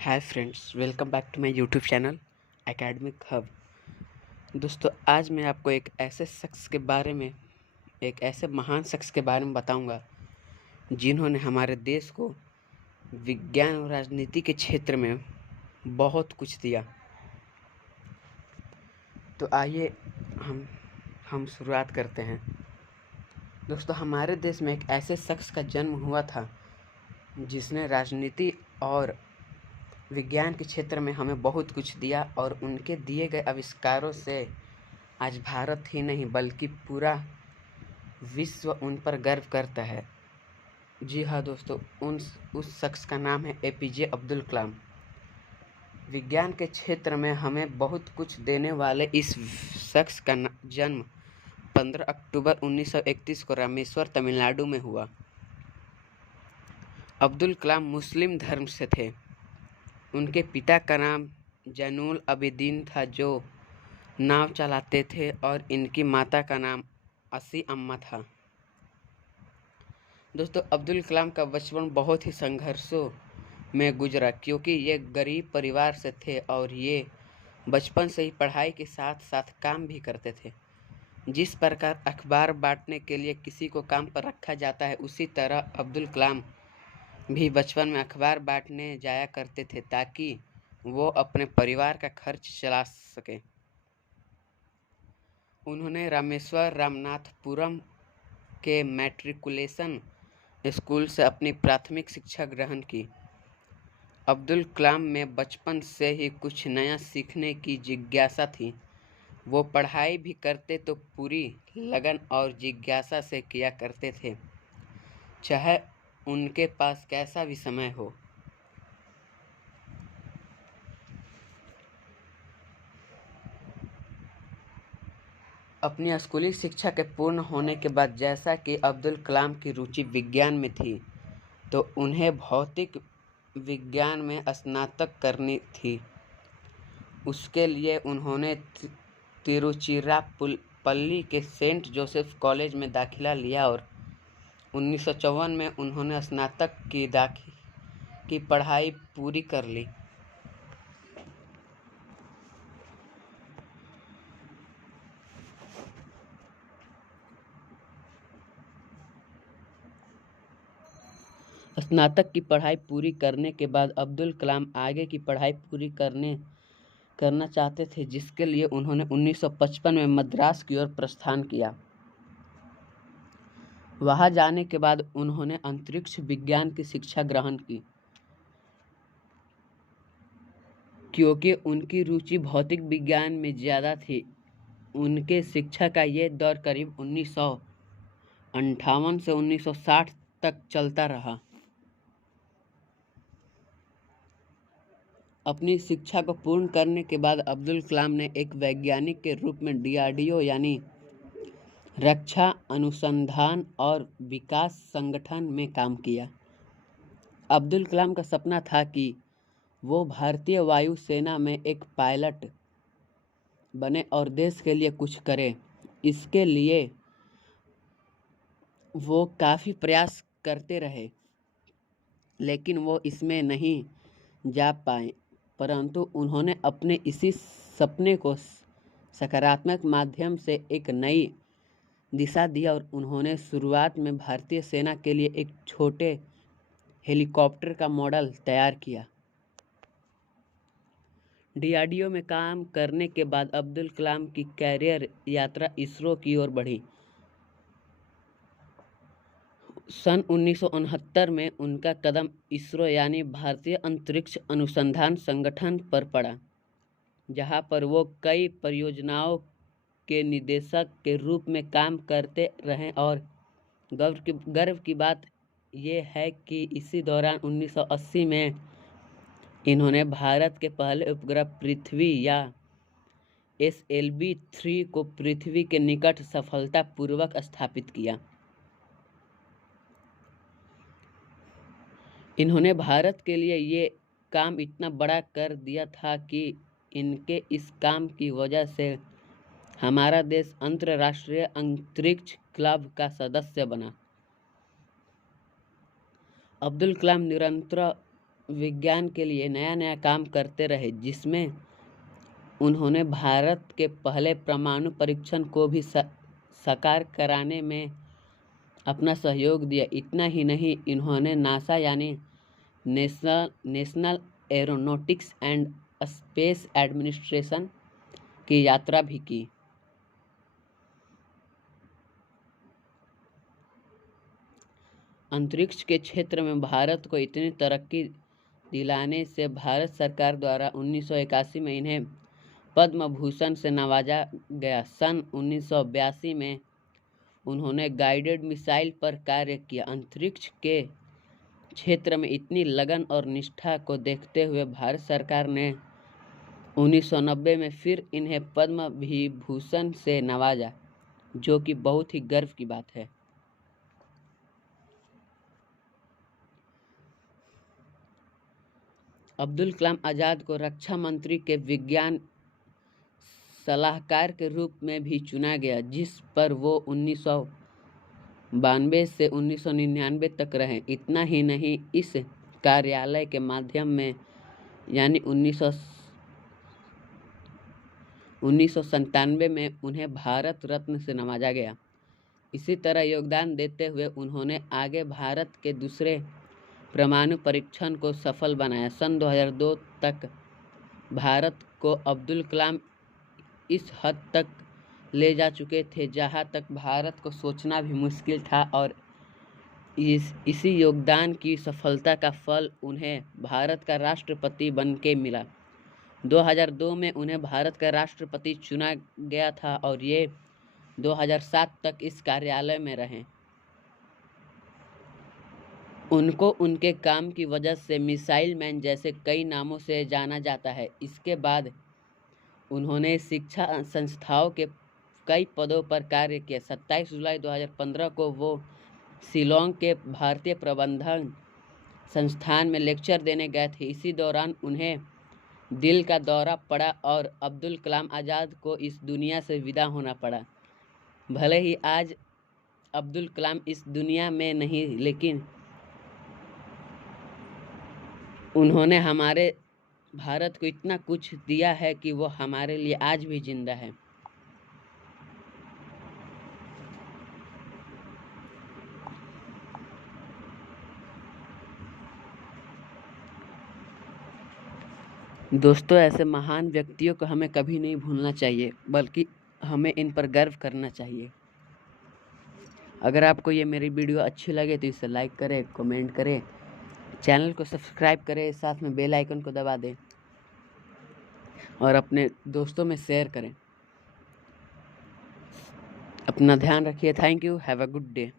Hi friends, welcome back to my YouTube channel academic hub. दोस्तों, आज मैं आपको एक ऐसे शख्स के बारे में, एक ऐसे महान शख्स के बारे में बताऊंगा जिन्होंने हमारे देश को विज्ञान और राजनीति के क्षेत्र में बहुत कुछ दिया। तो आइए हम शुरुआत करते हैं। दोस्तों, हमारे देश में एक ऐसे शख्स का जन्म हुआ था जिसने राजनीति और विज्ञान के क्षेत्र में हमें बहुत कुछ दिया, और उनके दिए गए आविष्कारों से आज भारत ही नहीं बल्कि पूरा विश्व उन पर गर्व करता है। जी हाँ दोस्तों, उस शख्स का नाम है एपीजे अब्दुल कलाम। विज्ञान के क्षेत्र में हमें बहुत कुछ देने वाले इस शख्स का जन्म 15 अक्टूबर 1931 को रामेश्वर, तमिलनाडु में हुआ। अब्दुल कलाम मुस्लिम धर्म से थे। उनके पिता का नाम जैनुल अबिदीन था, जो नाव चलाते थे, और इनकी माता का नाम असी अम्मा था। दोस्तों, अब्दुल कलाम का बचपन बहुत ही संघर्षों में गुजरा, क्योंकि ये गरीब परिवार से थे और ये बचपन से ही पढ़ाई के साथ साथ काम भी करते थे। जिस प्रकार अखबार बांटने के लिए किसी को काम पर रखा जाता है, उसी तरह अब्दुल कलाम भी बचपन में अखबार बांटने जाया करते थे ताकि वो अपने परिवार का खर्च चला सके। उन्होंने रामेश्वर रामनाथपुरम के मैट्रिकुलेशन स्कूल से अपनी प्राथमिक शिक्षा ग्रहण की। अब्दुल कलाम में बचपन से ही कुछ नया सीखने की जिज्ञासा थी। वो पढ़ाई भी करते तो पूरी लगन और जिज्ञासा से किया करते थे, चाहे उनके पास कैसा भी समय हो। अपनी स्कूली शिक्षा के पूर्ण होने के बाद, जैसा कि अब्दुल कलाम की रुचि विज्ञान में थी, तो उन्हें भौतिक विज्ञान में स्नातक करनी थी। उसके लिए उन्होंने तिरुचिरापल्ली के सेंट जोसेफ कॉलेज में दाखिला लिया और 1954 में उन्होंने स्नातक की पढ़ाई पूरी कर ली। स्नातक की पढ़ाई पूरी करने के बाद अब्दुल कलाम आगे की पढ़ाई पूरी करना चाहते थे, जिसके लिए उन्होंने 1955 में मद्रास की ओर प्रस्थान किया। वहां जाने के बाद उन्होंने अंतरिक्ष विज्ञान की शिक्षा ग्रहण की। क्योंकि उनकी रुचि भौतिक विज्ञान में ज़्यादा थी, उनके शिक्षा का ये दौर करीब 1958 से 1960 तक चलता रहा। अपनी शिक्षा को पूर्ण करने के बाद अब्दुल कलाम ने एक वैज्ञानिक के रूप में डीआरडीओ यानी रक्षा अनुसंधान और विकास संगठन में काम किया। अब्दुल कलाम का सपना था कि वो भारतीय वायु सेना में एक पायलट बने और देश के लिए कुछ करे। इसके लिए वो काफ़ी प्रयास करते रहे, लेकिन वो इसमें नहीं जा पाए, परंतु उन्होंने अपने इसी सपने को सकारात्मक माध्यम से एक नई दिशा दी और उन्होंने शुरुआत में भारतीय सेना के लिए एक छोटे हेलीकॉप्टर का मॉडल तैयार किया। डीआरडीओ में काम करने के बाद अब्दुल कलाम की कैरियर यात्रा इसरो की ओर बढ़ी। सन 1969 में उनका कदम इसरो यानी भारतीय अंतरिक्ष अनुसंधान संगठन पर पड़ा, जहां पर वो कई परियोजनाओं के निदेशक के रूप में काम करते रहे। और गर्व की बात यह है कि इसी दौरान 1980 में इन्होंने भारत के पहले उपग्रह पृथ्वी या SLV-3 को पृथ्वी के निकट सफलतापूर्वक स्थापित किया। इन्होंने भारत के लिए ये काम इतना बड़ा कर दिया था कि इनके इस काम की वजह से हमारा देश अंतर्राष्ट्रीय अंतरिक्ष क्लब का सदस्य बना। अब्दुल कलाम निरंतर विज्ञान के लिए नया नया काम करते रहे, जिसमें उन्होंने भारत के पहले परमाणु परीक्षण को भी साकार कराने में अपना सहयोग दिया। इतना ही नहीं, इन्होंने नासा यानी national aeronautics and space administration की यात्रा भी की। अंतरिक्ष के क्षेत्र में भारत को इतनी तरक्की दिलाने से भारत सरकार द्वारा 1981 में इन्हें पद्म भूषण से नवाजा गया। सन 1982 में उन्होंने गाइडेड मिसाइल पर कार्य किया। अंतरिक्ष के क्षेत्र में इतनी लगन और निष्ठा को देखते हुए भारत सरकार ने 1990 में फिर इन्हें पद्म विभूषण से नवाजा, जो कि बहुत ही गर्व की बात है। अब्दुल कलाम आज़ाद को रक्षा मंत्री के विज्ञान सलाहकार के रूप में भी चुना गया, जिस पर वो 1992 से 1999 तक रहे। इतना ही नहीं, इस कार्यालय के माध्यम में यानी 1997 में उन्हें भारत रत्न से नवाजा गया। इसी तरह योगदान देते हुए उन्होंने आगे भारत के दूसरे परमाणु परीक्षण को सफल बनाया। सन 2002 तक भारत को अब्दुल कलाम इस हद तक ले जा चुके थे जहां तक भारत को सोचना भी मुश्किल था, और इसी योगदान की सफलता का फल उन्हें भारत का राष्ट्रपति बनके मिला। 2002 में उन्हें भारत का राष्ट्रपति चुना गया था और ये 2007 तक इस कार्यालय में रहे। उनको उनके काम की वजह से मिसाइल मैन जैसे कई नामों से जाना जाता है। इसके बाद उन्होंने शिक्षा संस्थाओं के कई पदों पर कार्य किया। 27 जुलाई 2015 को वो शिलोंग के भारतीय प्रबंधन संस्थान में लेक्चर देने गए थे। इसी दौरान उन्हें दिल का दौरा पड़ा और अब्दुल कलाम आज़ाद को इस दुनिया से विदा होना पड़ा। भले ही आज अब्दुल कलाम इस दुनिया में नहीं, लेकिन उन्होंने हमारे भारत को इतना कुछ दिया है कि वो हमारे लिए आज भी जिंदा है। दोस्तों, ऐसे महान व्यक्तियों को हमें कभी नहीं भूलना चाहिए, बल्कि हमें इन पर गर्व करना चाहिए। अगर आपको ये मेरी वीडियो अच्छी लगे तो इसे लाइक करें, कमेंट करें, चैनल को सब्सक्राइब करें, साथ में बेल आइकन को दबा दें और अपने दोस्तों में शेयर करें। अपना ध्यान रखिए। Thank you. Have a good day.